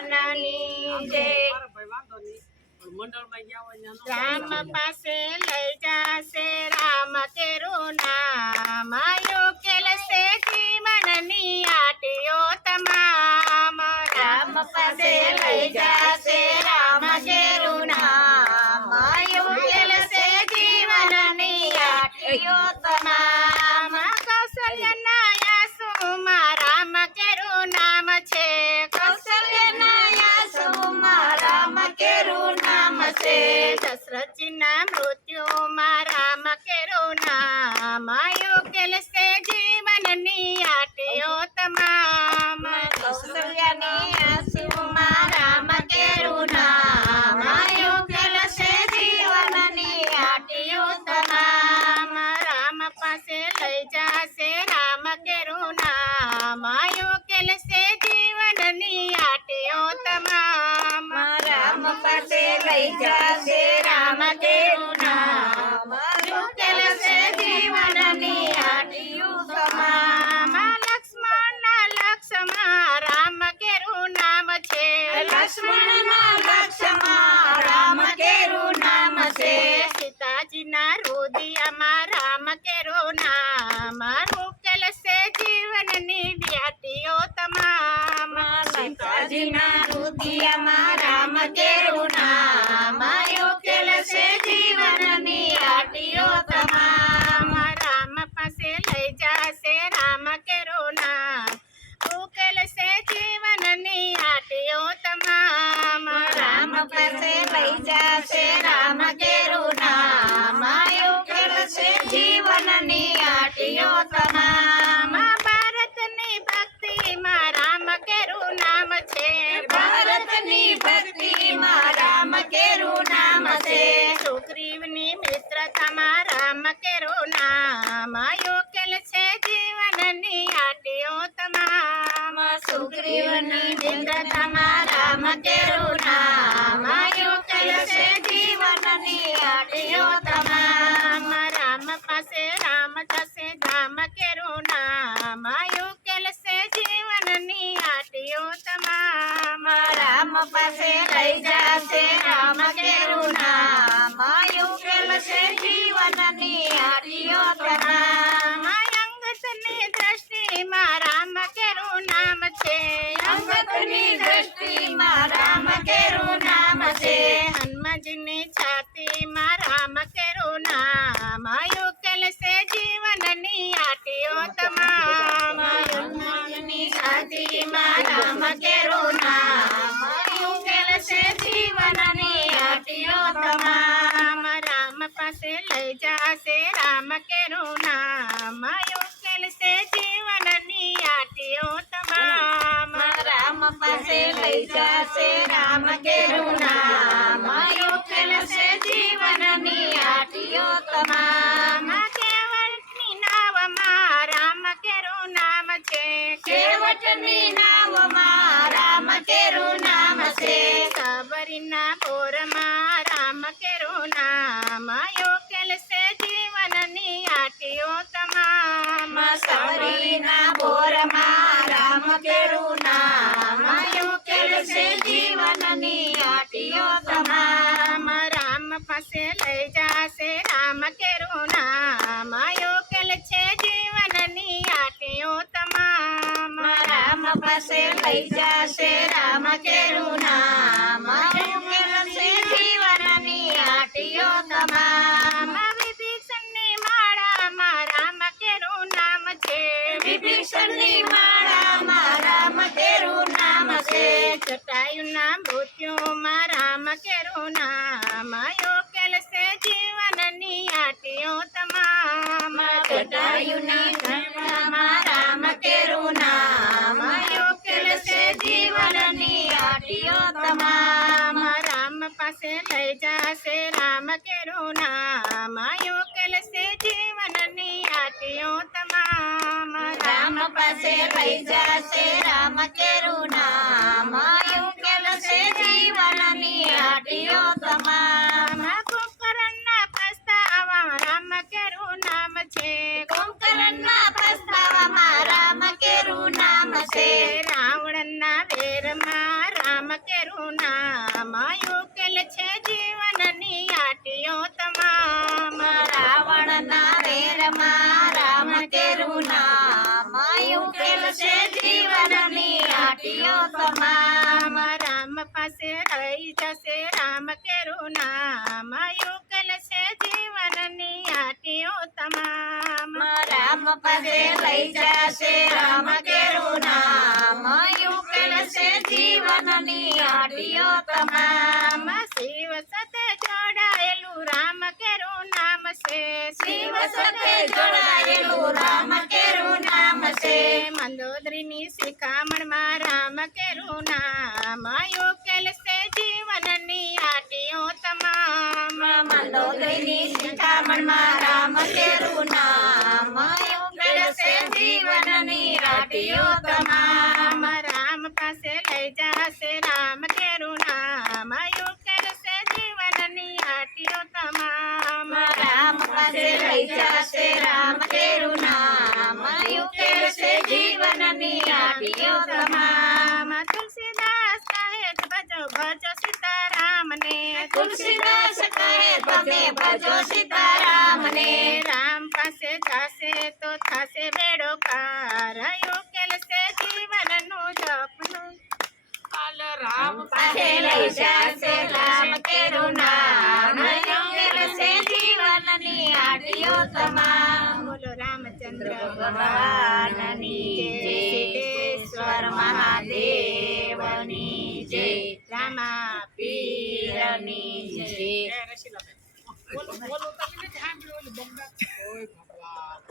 કૃષ્ણની જય રામ પાસે લઈ જાશે રામ કેરું નામ ઉકેલશે જીવનની આટીઓ તમામ રામ પાસે લઈ જાશે રામ કેરું નામ ઉકેલશે જીવનની આટીઓ તમામ કૌશલ્યના યાસુમાં રામ કેરું નામ છે કૌશલ્યના યાસુમાં રામ કેરું નામ છે દશરથજીના મૃત્યુમાં રામ કેરું નામ ઉકેલશે જીવનની આટીઓ તમામ કૌશલ્યની આંસુમાં રામ કેરું નામ ઉકેલશે જીવનની આટીઓ તમામ રામ પાસે લઈ જાશે રામ કેરું નામ ઉકેલશે જીવનની આટીઓ તમામ રામ પાસે લઈ જાશે રામ કેરું નામ ઉકેલશે જીવનની આટીઓ તમામ લક્ષ્મણના લક્ષ્મણ રામ કેરું નામ છે લક્ષ્મણના લક્ષ્મણ રામ કેરું નામ છે સીતાજીના હૃદયમાં રામ કેરું નામ ઉકેલશે જીવનની આટીઓ તમામ સીતાજીના હૃદયમાં રામ કેરું નામ ઉકેલશે જીવનની આટીઓ તમામ રામ પાસે લઈ જાશે રામ કેરું નામ ઉકેલશે જીવનની આટીઓ તમામ રામ પાસે લઈ જાશે રામ કેરું નામ ઉકેલશે જીવનની આટીઓ તમામ ભારતની ભક્તિમાં રામ કેરું નામ છે ભારતની ભક્તિમાં રામ કેરું નામ છે સુગ્રીવની મિત્રતામાં રામ કેરું નામ ઉકેલશે જીવનની આટીઓ તમામ સુગ્રીવની મિત્રતામાં રામ કેરું નામ ઉકેલશે જીવનની આટીઓ તમામ રામ પાસે રામ થશે ધામ કેરું નામ ઉકેલશે જીવનની આટીઓ તમામ રામ પાસે લઈ જાશે રામ કેરું નામ ઉકેલશે જીવનની આટીઓ તમામ અંગતની દ્રષ્ટિમાં રામ કેરું નામ છે અંગતની દ્રષ્ટિમાં રામ કેરું નામ છે હનુમાનજીની છાતીમાં રામ કેરું નામ ઉકેલશે જીવનની આટીઓ તમામ હનુમાનજીની છાતીમાં રામ કેરું નામ ઉકેલશે જીવનની આટીઓ તમામ રામ પાસે લઈ જાશે રામ કેરું નામ ઉકેલશે જીવનની આટીઓ તમામ રામ પાસે લઈ જાશે રામ કેરું નામ ઉકેલશે જીવનની આટીઓ તમામ કેવટની નાવમાં રામ કેરું નામ છે કેવટની નાવમાં રામ કેરું નામ છે સબરીના બોરમાં રામ કેરું નામ ઉકેલશે જીવનની આટીઓ તમામ સબરીના બોરમાં રામ કેરું નામ ઉકેલશે જીવનની આટીઓ તમામ રામ પાસે લઈ જાશે રામ કેરું નામ ઉકેલશે જીવનની આટીઓ તમામ રામ પાસે લઈ જાશે રામ કેરું નામ ઉકેલશે જીવનની આટીઓ તમામ વિભીષણની માળામાં રામ કેરું નામ છે વિભીષણની માળામાં રામ કેરું નામ છે જટાયુના મૃત્યુમાં રામ કેરું નામ ઉકેલશે જીવનની આટીઓ તમામ જટાયુની ઘટનામાં રામ કેરું નામ ઉકેલશે જીવનની આટીઓ તમામ રામ પાસે લઈ જાશે રામ કેરું નામ ઉકેલશે જીવનની આટીઓ તમામ રામ પાસે લઈ જાશે રામ કેરું નામ ઉકેલશે જીવનની આટીઓ તમામ કુંભકર્ણના પસ્તાવા રામ કેરું નામ છે કુંભકર્ણના પસ્તાવામાં રામ કેરું નામ છે રાવણના વેરમાં રામ રામ કેરું નામ ઉકેલ છે જીવનની આટીઓ તમામ રાવણના વેરમાં રામ કેરું નામ ઉકેલ છે જીવનની આટીઓ તમામ રામ પાસે રહી જશે રામ કેરું નામ ઉકેલ છે જીવનની આટીઓ તમામ રામ પાસે લઈ જશે રામ કેરું નામ ઉકેલ છે જીવનની આટીઓ તમામ શિવ સાથે જોડાયેલું રામ કેરું નામ છે શિવ સાથે જોડાયેલું રામ કેરું નામ છે મંદોદરીની શિખામણમાં રામ કેરું નામ ઉકેલ છે જીવનની આટીઓ તમામ મંદોદરીની શિખામણમાં રામ કેરું નામ ઉકેલ છે જીવનની આટીઓ તમામ રામ પાસે લઈ જશે રામ કેરું નામ ઉકેલ છે જીવનની આટીઓ તમામ રામ પાસે લઈ જશે રામ કેરું નામ ઉકેલ છે જીવનની આટીઓ તમામ તુલસીદાસ કહે ભજો ભજો સીતારામને તુલસીદાસ કહે તમે ભજો સીતારામને રામ પાસે જશે તો થશે બેડો પાર ઉકેલ છે જીવનનું જપનું રામ પાસે લઈ જશે રામ કેરું નામ ઉકેલ છે જીવનની આટીઓ તમામ બોલો રામચંદ્ર ભગવાનની જય સિદ્ધેશ્વર મહાદેવની જય રામા પીરની જય બોલો બોલો તમે સાંભળો